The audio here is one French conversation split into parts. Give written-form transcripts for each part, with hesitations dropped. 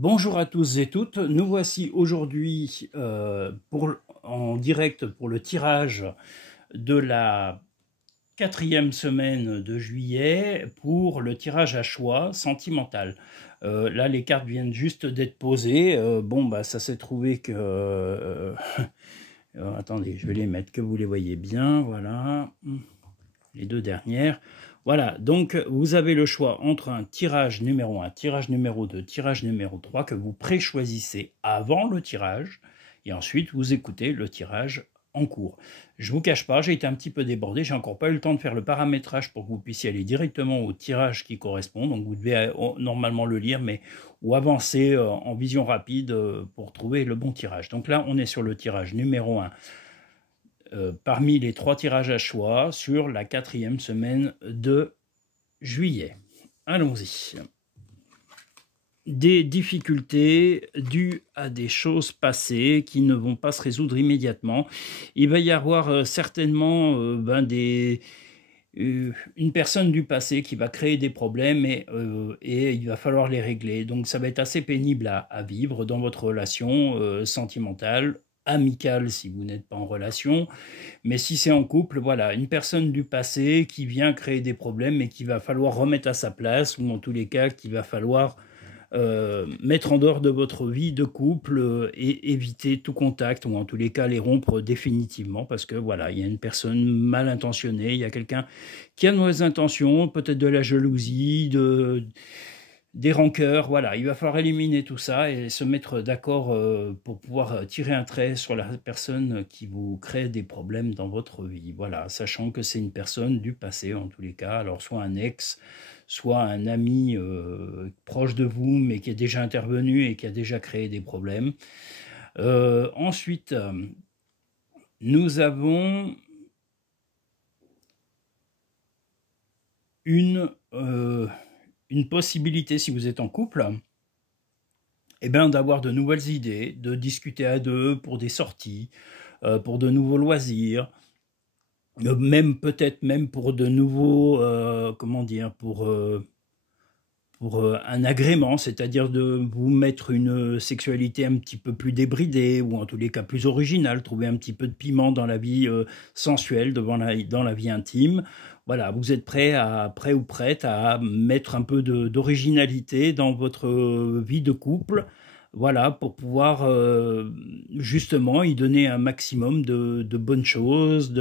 Bonjour à tous et toutes, nous voici aujourd'hui en direct pour le tirage de la 4e semaine de juillet pour le tirage à choix sentimental. Là, les cartes viennent juste d'être posées. Ça s'est trouvé que... attendez, je vais les mettre que vous les voyez bien, voilà. Les deux dernières. Voilà, donc vous avez le choix entre un tirage numéro 1, tirage numéro 2, tirage numéro 3 que vous pré-choisissez avant le tirage et ensuite vous écoutez le tirage en cours. Je ne vous cache pas, j'ai été un petit peu débordé, j'ai encore pas eu le temps de faire le paramétrage pour que vous puissiez aller directement au tirage qui correspond, donc vous devez normalement le lire ou avancer en vision rapide pour trouver le bon tirage. Donc là, on est sur le tirage numéro 1. Parmi les 3 tirages à choix sur la 4e semaine de juillet. Allons-y. Des difficultés dues à des choses passées qui ne vont pas se résoudre immédiatement. Il va y avoir certainement une personne du passé qui va créer des problèmes et il va falloir les régler. Donc ça va être assez pénible à vivre dans votre relation sentimentale, amicale si vous n'êtes pas en relation, mais si c'est en couple, voilà, une personne du passé qui vient créer des problèmes et qu'il va falloir remettre à sa place, ou en tous les cas qu'il va falloir mettre en dehors de votre vie de couple et éviter tout contact, ou en tous les cas les rompre définitivement, parce que voilà, il y a une personne mal intentionnée, il y a quelqu'un qui a de mauvaises intentions, peut-être de la jalousie, des rancœurs, voilà, il va falloir éliminer tout ça et se mettre d'accord pour pouvoir tirer un trait sur la personne qui vous crée des problèmes dans votre vie, voilà, sachant que c'est une personne du passé en tous les cas, alors soit un ex, soit un ami proche de vous mais qui est déjà intervenu et qui a déjà créé des problèmes. Ensuite, nous avons une possibilité, si vous êtes en couple, d'avoir de nouvelles idées, de discuter à deux pour des sorties, pour de nouveaux loisirs, peut-être même pour de nouveaux, pour un agrément, c'est-à-dire de vous mettre une sexualité un petit peu plus débridée, ou en tous les cas plus originale, trouver un petit peu de piment dans la vie sensuelle, dans la vie intime. Voilà, vous êtes prêt ou prête à mettre un peu d'originalité dans votre vie de couple, voilà, pour pouvoir justement y donner un maximum de bonnes choses,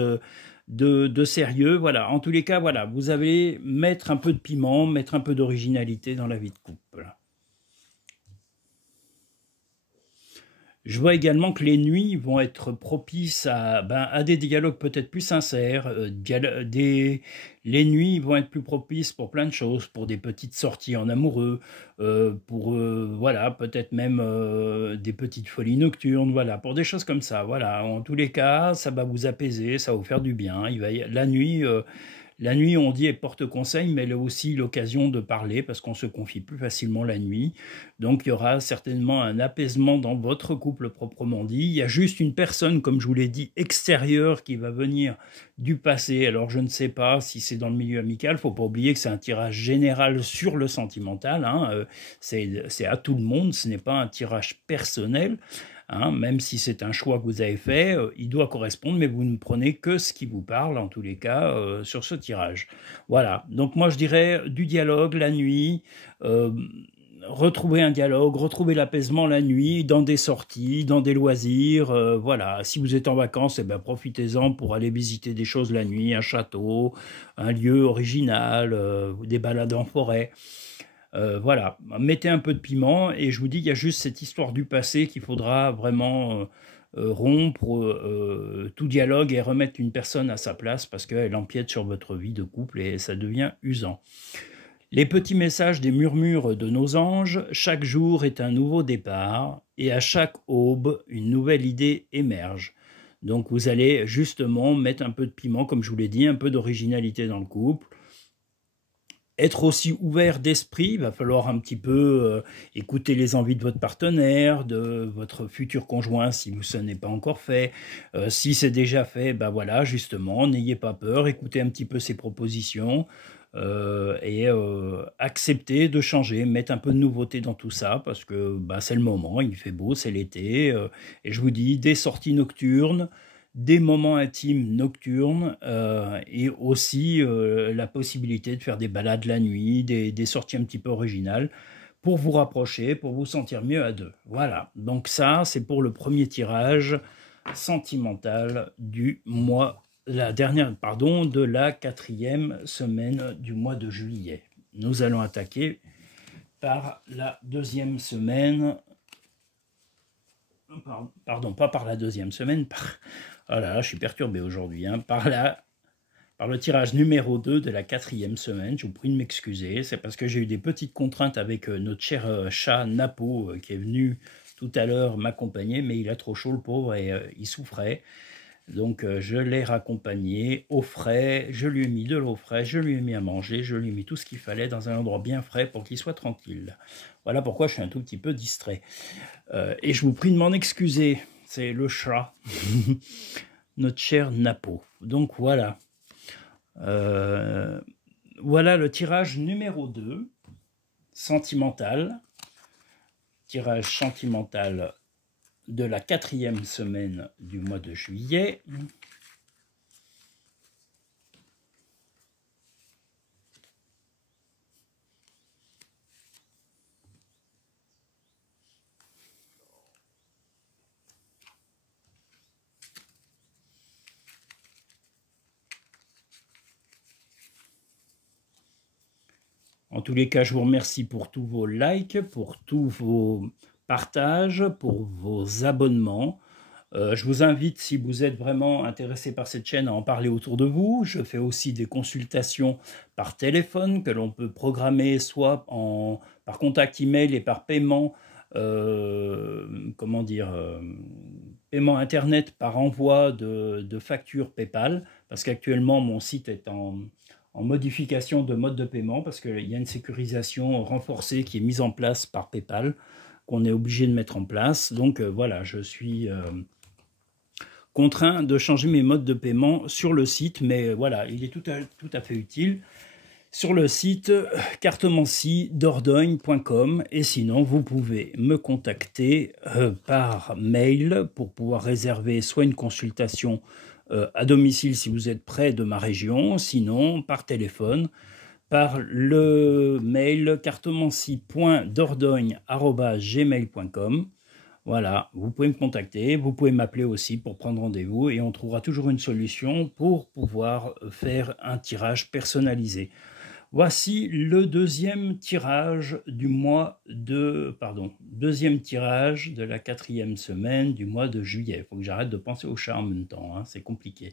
de sérieux, voilà. En tous les cas, voilà, vous allez mettre un peu de piment, mettre un peu d'originalité dans la vie de couple. Je vois également que les nuits vont être propices à des dialogues peut-être plus sincères. Les nuits vont être plus propices pour plein de choses, pour des petites sorties en amoureux, voilà, peut-être même des petites folies nocturnes, voilà, pour des choses comme ça. Voilà, en tous les cas, ça va vous apaiser, ça va vous faire du bien. La nuit, on dit, elle porte conseil, mais elle a aussi l'occasion de parler parce qu'on se confie plus facilement la nuit. Donc, il y aura certainement un apaisement dans votre couple proprement dit. Il y a juste une personne, comme je vous l'ai dit, extérieure qui va venir du passé. Alors, je ne sais pas si c'est dans le milieu amical. Il ne faut pas oublier que c'est un tirage général sur le sentimental. C'est à tout le monde. Ce n'est pas un tirage personnel. Même si c'est un choix que vous avez fait, il doit correspondre, mais vous ne prenez que ce qui vous parle, en tous les cas, sur ce tirage. Voilà, donc moi je dirais du dialogue la nuit, retrouver un dialogue, retrouver l'apaisement la nuit, dans des sorties, dans des loisirs, voilà. Si vous êtes en vacances, profitez-en pour aller visiter des choses la nuit, un château, un lieu original, des balades en forêt. Voilà, mettez un peu de piment et je vous dis, il y a juste cette histoire du passé qu'il faudra vraiment rompre tout dialogue et remettre une personne à sa place parce qu'elle empiète sur votre vie de couple et ça devient usant. Les petits messages des murmures de nos anges, chaque jour est un nouveau départ et à chaque aube, une nouvelle idée émerge. Donc vous allez justement mettre un peu de piment, comme je vous l'ai dit, un peu d'originalité dans le couple. Être aussi ouvert d'esprit, il va falloir un petit peu écouter les envies de votre partenaire, de votre futur conjoint si ce n'est pas encore fait. Si c'est déjà fait, voilà, justement, n'ayez pas peur, écoutez un petit peu ses propositions. accepter de changer, mettre un peu de nouveauté dans tout ça, parce que bah, c'est le moment, il fait beau, c'est l'été, et je vous dis, des sorties nocturnes, des moments intimes nocturnes, et aussi la possibilité de faire des balades la nuit, des sorties un petit peu originales, pour vous rapprocher, pour vous sentir mieux à deux. Voilà, donc ça, c'est pour le premier tirage sentimental du mois, la dernière, pardon, de la 4e semaine du mois de juillet. Nous allons attaquer par la 2e semaine, pardon, pas par la 2e semaine, oh là là, je suis perturbé aujourd'hui, hein, par le tirage numéro 2 de la 4e semaine. Je vous prie de m'excuser, c'est parce que j'ai eu des petites contraintes avec notre cher chat Napo qui est venu tout à l'heure m'accompagner, mais il a trop chaud le pauvre et il souffrait. Donc je l'ai raccompagné au frais, je lui ai mis de l'eau fraîche, je lui ai mis à manger, je lui ai mis tout ce qu'il fallait dans un endroit bien frais pour qu'il soit tranquille. Voilà pourquoi je suis un tout petit peu distrait. Et je vous prie de m'en excuser, c'est le chat, notre cher Napo. Donc voilà. Voilà le tirage numéro 2, sentimental. Tirage sentimental de la 4e semaine du mois de juillet. En tous les cas, je vous remercie pour tous vos likes, pour tous vos partages, pour vos abonnements. Je vous invite, si vous êtes vraiment intéressé par cette chaîne, à en parler autour de vous. Je fais aussi des consultations par téléphone que l'on peut programmer soit par contact email et par paiement, paiement internet par envoi de factures PayPal, parce qu'actuellement mon site est en modification de mode de paiement, parce qu'il y a une sécurisation renforcée qui est mise en place par PayPal, qu'on est obligé de mettre en place. Donc voilà, je suis contraint de changer mes modes de paiement sur le site, mais voilà, il est tout à fait utile sur le site cartomancie-dordogne.com. Et sinon, vous pouvez me contacter par mail pour pouvoir réserver soit une consultation à domicile si vous êtes près de ma région, sinon par téléphone, par le mail cartomancie.dordogne@gmail.com. Voilà, vous pouvez me contacter, vous pouvez m'appeler aussi pour prendre rendez-vous et on trouvera toujours une solution pour pouvoir faire un tirage personnalisé. Voici le deuxième tirage du mois de... deuxième tirage de la 4e semaine du mois de juillet. Il faut que j'arrête de penser au chat en même temps, hein, c'est compliqué.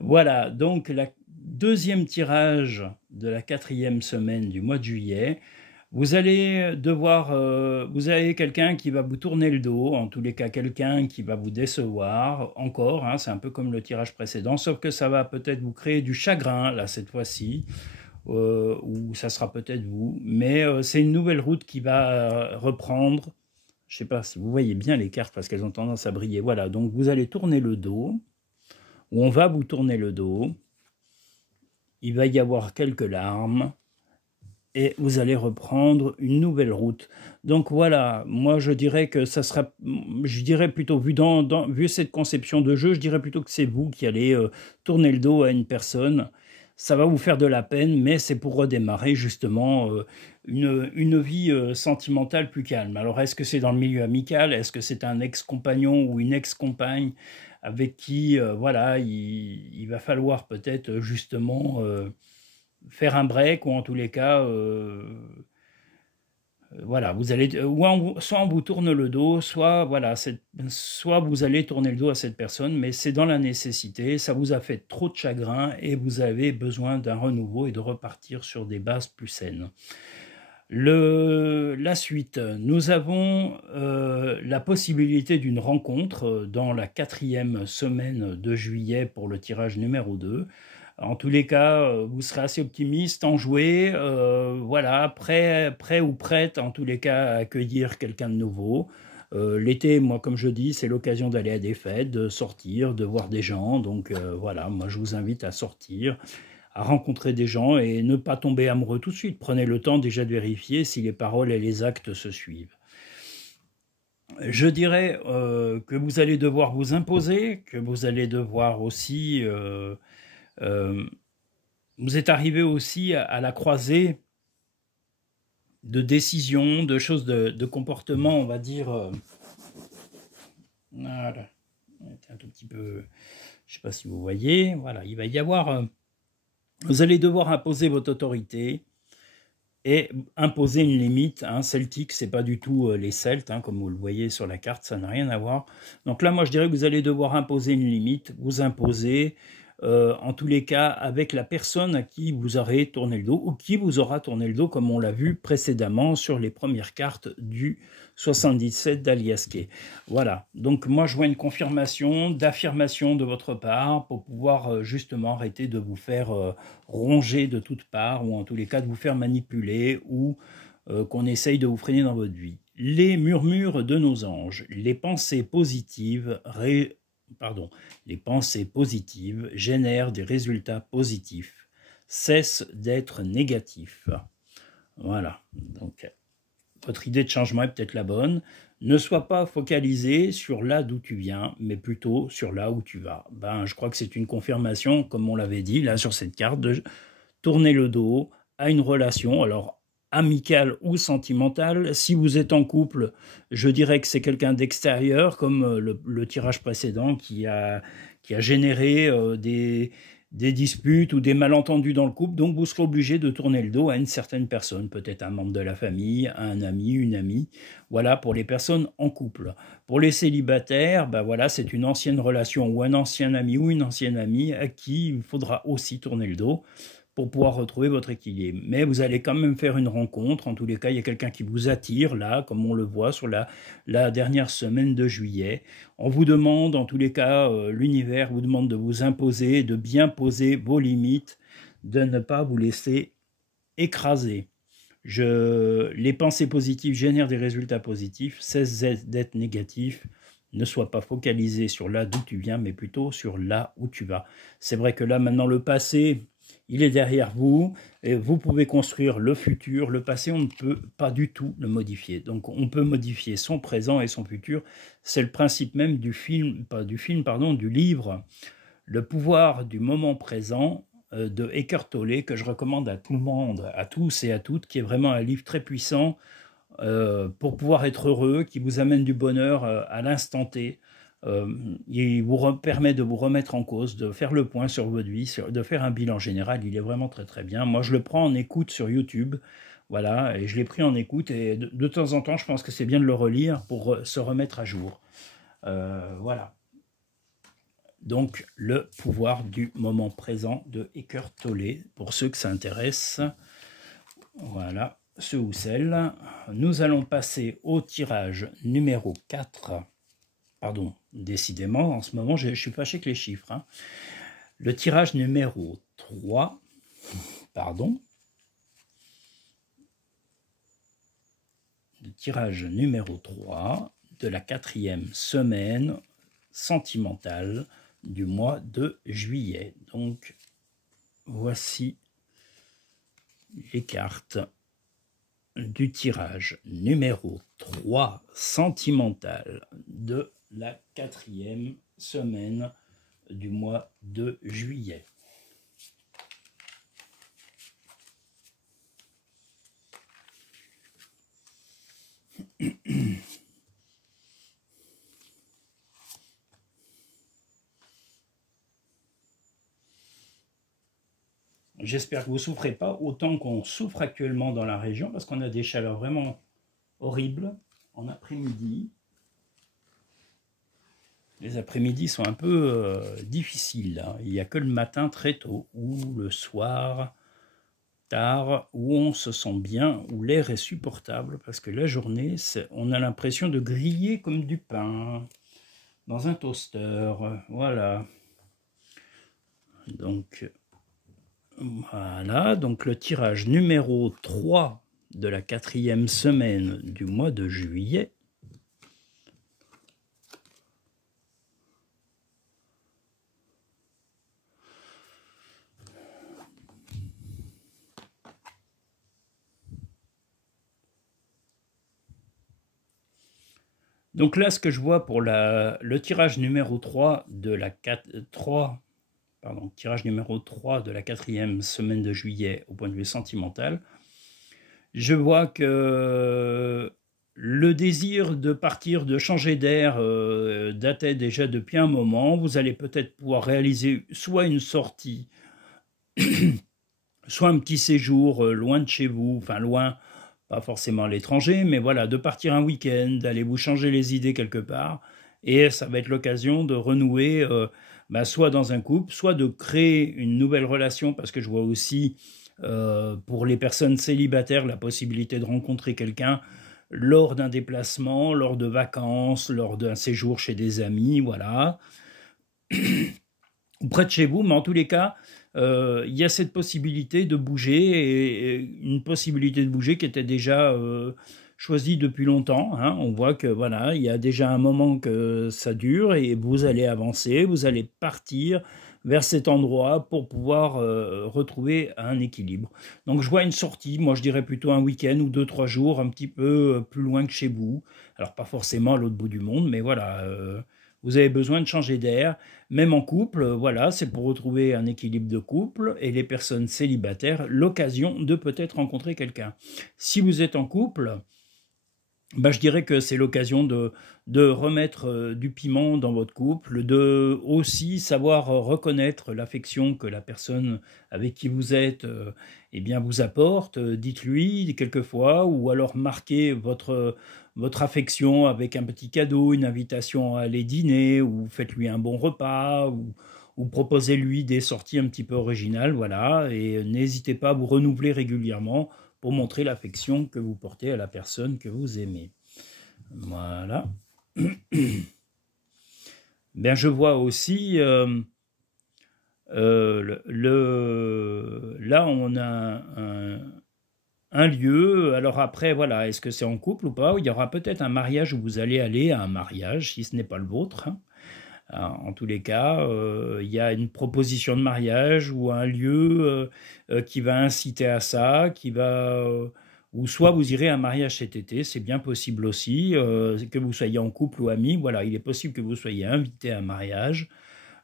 Voilà, donc le deuxième tirage de la 4e semaine du mois de juillet. Vous allez devoir, vous avez quelqu'un qui va vous tourner le dos, en tous les cas quelqu'un qui va vous décevoir, encore, hein, c'est un peu comme le tirage précédent, sauf que ça va peut-être vous créer du chagrin, là, cette fois-ci, ou ça sera peut-être vous, mais c'est une nouvelle route qui va reprendre. Je ne sais pas si vous voyez bien les cartes, parce qu'elles ont tendance à briller, voilà, donc vous allez tourner le dos, ou on va vous tourner le dos, il va y avoir quelques larmes, et vous allez reprendre une nouvelle route. Donc voilà, moi je dirais que ça sera, je dirais plutôt, vu cette conception de jeu, je dirais plutôt que c'est vous qui allez tourner le dos à une personne. Ça va vous faire de la peine, mais c'est pour redémarrer justement une vie sentimentale plus calme. Alors est-ce que c'est dans le milieu amical? Est-ce que c'est un ex-compagnon ou une ex-compagne avec qui, voilà, il va falloir peut-être justement... faire un break, ou en tous les cas, voilà, vous allez, soit on vous tourne le dos, soit, voilà, soit vous allez tourner le dos à cette personne, mais c'est dans la nécessité, ça vous a fait trop de chagrin et vous avez besoin d'un renouveau et de repartir sur des bases plus saines. La suite, nous avons la possibilité d'une rencontre dans la 4e semaine de juillet pour le tirage numéro 2. En tous les cas, vous serez assez optimiste, enjoué, voilà, prêt ou prête en tous les cas à accueillir quelqu'un de nouveau. L'été, moi, comme je dis, c'est l'occasion d'aller à des fêtes, de sortir, de voir des gens. Donc voilà, moi je vous invite à sortir, rencontrer des gens et ne pas tomber amoureux tout de suite. Prenez le temps déjà de vérifier si les paroles et les actes se suivent. Je dirais que vous allez devoir vous imposer, que vous allez devoir aussi... vous êtes arrivé aussi à la croisée de décisions, de choses, de comportements, on va dire... voilà, un tout petit peu... Je ne sais pas si vous voyez, voilà, il va y avoir... vous allez devoir imposer votre autorité et imposer une limite. Hein. Celtique, c'est pas du tout les Celtes, hein, comme vous le voyez sur la carte, ça n'a rien à voir. Donc là, moi, je dirais que vous allez devoir imposer une limite, vous imposer, en tous les cas, avec la personne à qui vous aurez tourné le dos, ou qui vous aura tourné le dos, comme on l'a vu précédemment sur les premières cartes du 77 d'Aliasquet. Voilà, donc moi je vois une confirmation d'affirmation de votre part pour pouvoir justement arrêter de vous faire ronger de toutes parts, ou en tous les cas de vous faire manipuler, ou qu'on essaye de vous freiner dans votre vie. Les murmures de nos anges, les pensées positives, les pensées positives génèrent des résultats positifs, cessent d'être négatifs. Voilà, donc votre idée de changement est peut-être la bonne. Ne sois pas focalisé sur là d'où tu viens, mais plutôt sur là où tu vas. Ben, je crois que c'est une confirmation, comme on l'avait dit là sur cette carte, de tourner le dos à une relation, alors amicale ou sentimentale. Si vous êtes en couple, je dirais que c'est quelqu'un d'extérieur, comme le tirage précédent qui a généré des disputes ou des malentendus dans le couple, donc vous serez obligé de tourner le dos à une certaine personne, peut-être un membre de la famille, un ami, une amie. Voilà pour les personnes en couple. Pour les célibataires, ben voilà, c'est une ancienne relation ou un ancien ami ou une ancienne amie à qui il faudra aussi tourner le dos pour pouvoir retrouver votre équilibre. Mais vous allez quand même faire une rencontre. En tous les cas, il y a quelqu'un qui vous attire, là, comme on le voit sur la dernière semaine de juillet. On vous demande, en tous les cas, l'univers vous demande de vous imposer, de bien poser vos limites, de ne pas vous laisser écraser. Les pensées positives génèrent des résultats positifs, cesse d'être négatif. Ne sois pas focalisé sur là d'où tu viens, mais plutôt sur là où tu vas. C'est vrai que là, maintenant, le passé, il est derrière vous, et vous pouvez construire le futur. Le passé, on ne peut pas du tout le modifier. Donc, on peut modifier son présent et son futur. C'est le principe même du livre « Le pouvoir du moment présent » de Eckhart Tolle, que je recommande à tout le monde, à tous et à toutes, qui est vraiment un livre très puissant pour pouvoir être heureux, qui vous amène du bonheur à l'instant T. Il vous permet de vous remettre en cause, de faire le point sur votre vie, de faire un bilan général. Il est vraiment très très bien. Moi, je le prends en écoute sur YouTube. Voilà, et je l'ai pris en écoute. Et de temps en temps, je pense que c'est bien de le relire pour se remettre à jour. Voilà. Donc, le pouvoir du moment présent de Eckhart Tolle, pour ceux que ça intéresse. Voilà, ceux ou celles. Nous allons passer au tirage numéro 4. Pardon, décidément, en ce moment, je suis fâché avec les chiffres. Hein. Le tirage numéro 3, pardon. Le tirage numéro 3 de la 4e semaine sentimentale du mois de juillet. Donc, voici les cartes du tirage numéro 3 sentimental de la 4e semaine du mois de juillet. J'espère que vous ne souffrez pas autant qu'on souffre actuellement dans la région, parce qu'on a des chaleurs vraiment horribles en après-midi. Les après-midi sont un peu difficiles. Hein. Il n'y a que le matin très tôt, ou le soir tard, où on se sent bien, où l'air est supportable, parce que la journée, on a l'impression de griller comme du pain dans un toaster. Voilà. Donc... Voilà, donc le tirage numéro 3 de la 4e semaine du mois de juillet. Donc là, ce que je vois pour le tirage numéro 3 de la 3, pardon, tirage numéro 3 de la 4e semaine de juillet au point de vue sentimental, je vois que le désir de partir, de changer d'air datait déjà depuis un moment. Vous allez peut-être pouvoir réaliser soit une sortie, soit un petit séjour loin de chez vous, enfin loin, pas forcément à l'étranger, mais voilà, de partir un week-end, d'aller vous changer les idées quelque part, et ça va être l'occasion de renouer, soit dans un couple, soit de créer une nouvelle relation, parce que je vois aussi pour les personnes célibataires la possibilité de rencontrer quelqu'un lors d'un déplacement, lors de vacances, lors d'un séjour chez des amis, voilà, ou près de chez vous, mais en tous les cas, il y a cette possibilité de bouger, et une possibilité de bouger qui était déjà choisie depuis longtemps, hein. On voit que voilà, il y a déjà un moment que ça dure, et vous allez avancer, vous allez partir vers cet endroit pour pouvoir retrouver un équilibre. Donc je vois une sortie, moi je dirais plutôt un week-end ou 2-3 jours, un petit peu plus loin que chez vous. Alors pas forcément à l'autre bout du monde, mais voilà, vous avez besoin de changer d'air. Même en couple, voilà, c'est pour retrouver un équilibre de couple, et les personnes célibataires, l'occasion de peut-être rencontrer quelqu'un. Si vous êtes en couple, je dirais que c'est l'occasion de remettre du piment dans votre couple, de aussi savoir reconnaître l'affection que la personne avec qui vous êtes eh bien vous apporte. Dites-lui quelquefois, ou alors marquez votre affection avec un petit cadeau, une invitation à aller dîner, ou faites-lui un bon repas, ou proposez-lui des sorties un petit peu originales, voilà, et n'hésitez pas à vous renouveler régulièrement pour montrer l'affection que vous portez à la personne que vous aimez. Voilà. Ben, je vois aussi, là on a un lieu, alors après, voilà, est-ce que c'est en couple ou pas? Il y aura peut-être un mariage où vous allez aller à un mariage, si ce n'est pas le vôtre, hein. En tous les cas, il y a une proposition de mariage ou un lieu qui va inciter à ça, ou soit vous irez à un mariage cet été, c'est bien possible aussi, que vous soyez en couple ou amis, voilà, il est possible que vous soyez invité à un mariage.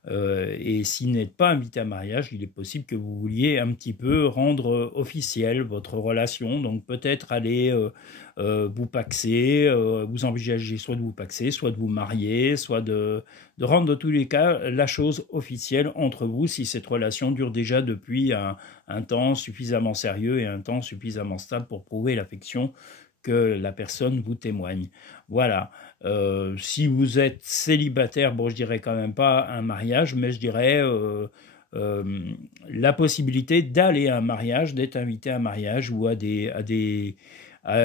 Et s'il n'est pas invité à mariage, il est possible que vous vouliez un petit peu rendre officielle votre relation, donc peut-être aller vous paxer, vous envisagez soit de vous paxer, soit de vous marier, soit de rendre de tous les cas la chose officielle entre vous, si cette relation dure déjà depuis un temps suffisamment sérieux et un temps suffisamment stable pour prouver l'affection que la personne vous témoigne. Voilà. Si vous êtes célibataire, bon, je dirais quand même pas un mariage, mais je dirais la possibilité d'aller à un mariage, d'être invité à un mariage, ou à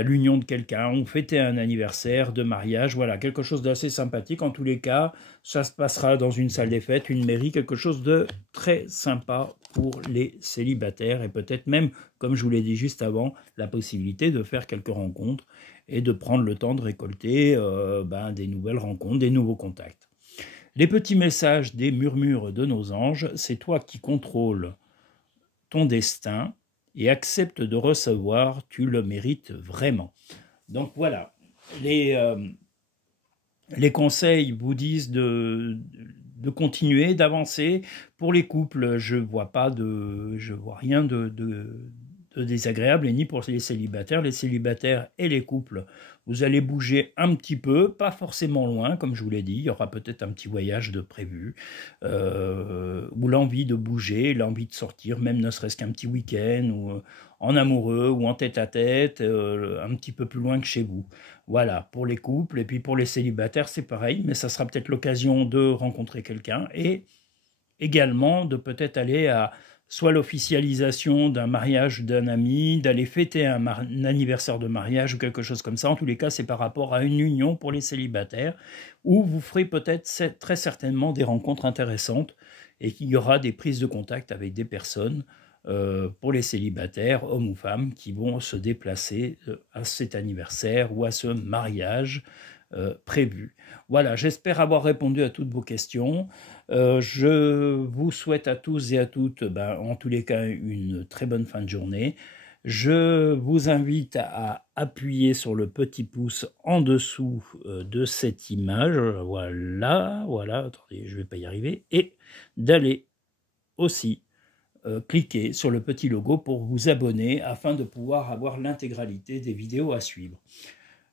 l'union de quelqu'un, ou fêter un anniversaire de mariage, voilà, quelque chose d'assez sympathique. En tous les cas, ça se passera dans une salle des fêtes, une mairie, quelque chose de très sympa pour les célibataires, et peut-être même, comme je vous l'ai dit juste avant, la possibilité de faire quelques rencontres et de prendre le temps de récolter des nouvelles rencontres, des nouveaux contacts. Les petits messages des murmures de nos anges, c'est toi qui contrôles ton destin et accepte de recevoir, tu le mérites vraiment. Donc voilà, les conseils vous disent de continuer, d'avancer. Pour les couples, je vois rien de désagréable, et ni pour les célibataires. Les célibataires et les couples, vous allez bouger un petit peu, pas forcément loin, comme je vous l'ai dit. Il y aura peut-être un petit voyage de prévu, ou l'envie de bouger, l'envie de sortir, même ne serait-ce qu'un petit week-end, ou en amoureux, ou en tête-à-tête, un petit peu plus loin que chez vous. Voilà, pour les couples. Et puis pour les célibataires, c'est pareil, mais ça sera peut-être l'occasion de rencontrer quelqu'un, et également de peut-être aller à soit l'officialisation d'un mariage d'un ami, d'aller fêter un anniversaire de mariage ou quelque chose comme ça. En tous les cas, c'est par rapport à une union pour les célibataires, où vous ferez peut-être très certainement des rencontres intéressantes, et qu'il y aura des prises de contact avec des personnes pour les célibataires, hommes ou femmes, qui vont se déplacer à cet anniversaire ou à ce mariage prévu. Voilà, j'espère avoir répondu à toutes vos questions. Je vous souhaite à tous et à toutes, en tous les cas, une très bonne fin de journée. Je vous invite à appuyer sur le petit pouce en dessous de cette image, voilà, attendez, je ne vais pas y arriver, et d'aller aussi cliquer sur le petit logo pour vous abonner afin de pouvoir avoir l'intégralité des vidéos à suivre.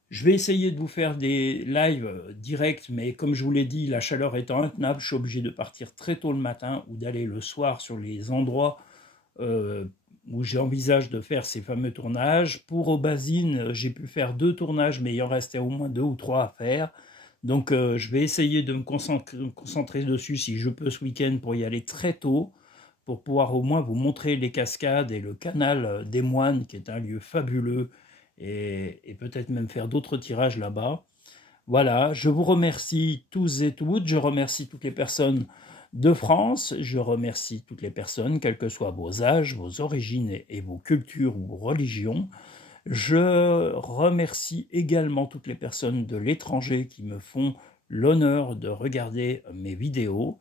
Je vais essayer de vous faire des lives directs, mais comme je vous l'ai dit, la chaleur étant intenable, je suis obligé de partir très tôt le matin ou d'aller le soir sur les endroits où j'envisage de faire ces fameux tournages. Pour Aubazine, j'ai pu faire 2 tournages, mais il en restait au moins 2 ou 3 à faire. Donc je vais essayer de me concentrer dessus si je peux ce week-end pour y aller très tôt, pour pouvoir au moins vous montrer les cascades et le canal des Moines, qui est un lieu fabuleux, et peut-être même faire d'autres tirages là-bas. Voilà, je vous remercie tous et toutes, je remercie toutes les personnes de France, je remercie toutes les personnes, quels que soient vos âges, vos origines et vos cultures ou religions. Je remercie également toutes les personnes de l'étranger qui me font l'honneur de regarder mes vidéos.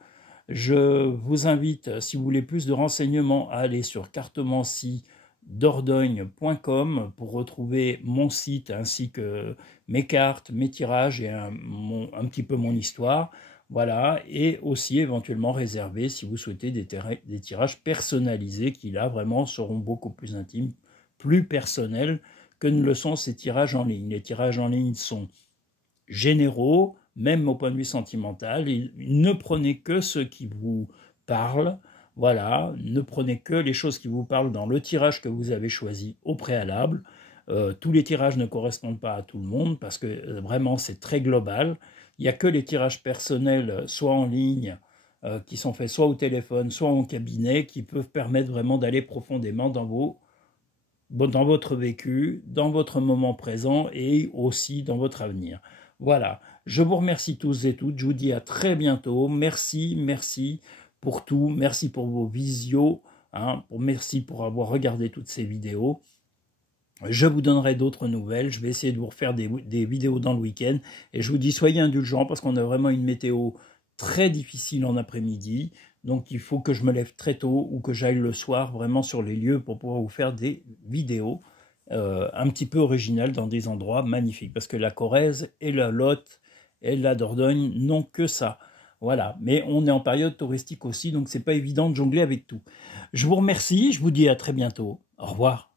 Je vous invite, si vous voulez plus de renseignements, à aller sur cartomanciedordogne.com pour retrouver mon site ainsi que mes cartes, mes tirages et un petit peu mon histoire. Voilà, et aussi éventuellement réserver si vous souhaitez des tirages personnalisés qui là vraiment seront beaucoup plus intimes, plus personnels que ne le sont ces tirages en ligne. Les tirages en ligne sont généraux, même au point de vue sentimental. Ne prenez que ce qui vous parle. Voilà, ne prenez que les choses qui vous parlent dans le tirage que vous avez choisi au préalable. Tous les tirages ne correspondent pas à tout le monde parce que vraiment c'est très global. Il n'y a que les tirages personnels, soit en ligne, qui sont faits soit au téléphone, soit en cabinet, qui peuvent permettre vraiment d'aller profondément dans votre vécu, dans votre moment présent et aussi dans votre avenir. Voilà, je vous remercie tous et toutes, je vous dis à très bientôt, merci pour tout, merci pour vos visios, merci pour avoir regardé toutes ces vidéos. Je vous donnerai d'autres nouvelles, je vais essayer de vous refaire des vidéos dans le week-end, et je vous dis soyez indulgents parce qu'on a vraiment une météo très difficile en après-midi, donc il faut que je me lève très tôt ou que j'aille le soir vraiment sur les lieux pour pouvoir vous faire des vidéos un petit peu originales dans des endroits magnifiques, parce que la Corrèze et la Lot et la Dordogne n'ont que ça. Voilà, mais on est en période touristique aussi, donc c'est pas évident de jongler avec tout. Je vous remercie, je vous dis à très bientôt. Au revoir.